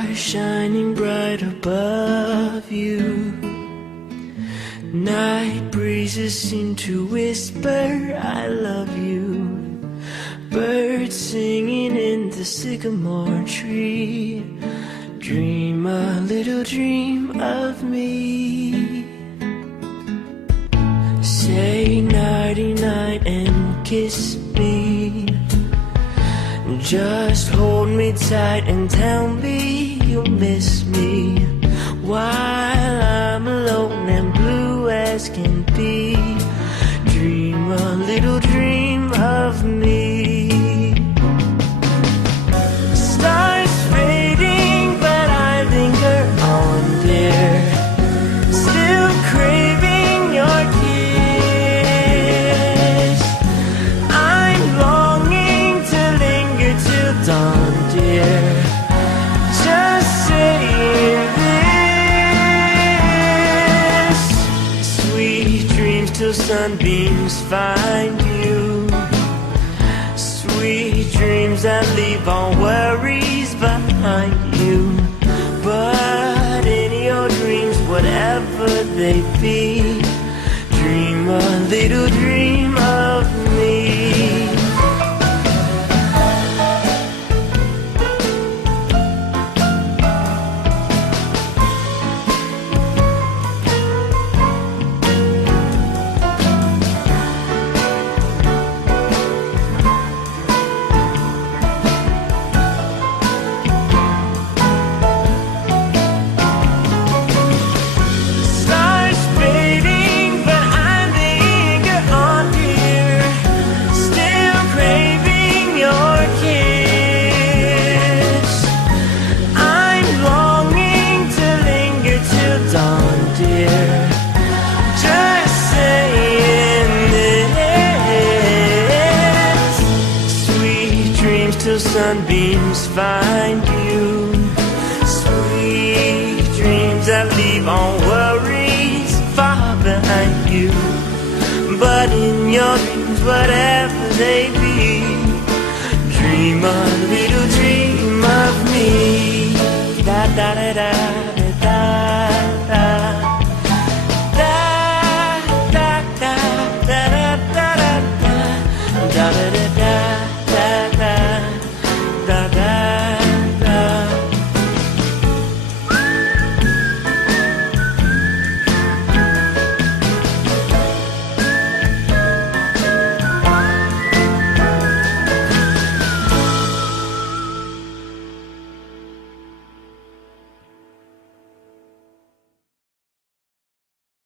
stars shining bright above you. Night breezes seem to whisper, I love you. Birds singing in the sycamore tree. Dream a little dream of me. Say nighty-night and kiss me. Just hold me tight and tell me you'll miss me while I'm alone and blue as can be. Dream a little dream of me. Stars fading, but I linger on, dear. Still craving your kiss. I'm longing to linger till dawn, dear. Just saying this. Sweet dreams till sunbeams find you. Sweet dreams that leave all worries behind you. But in your dreams, whatever they be, dream a little dream of me. Till sunbeams find you. Sweet dreams that leave all worries far behind you. But in your dreams, whatever they be, dream a little dream of me. Da da da da.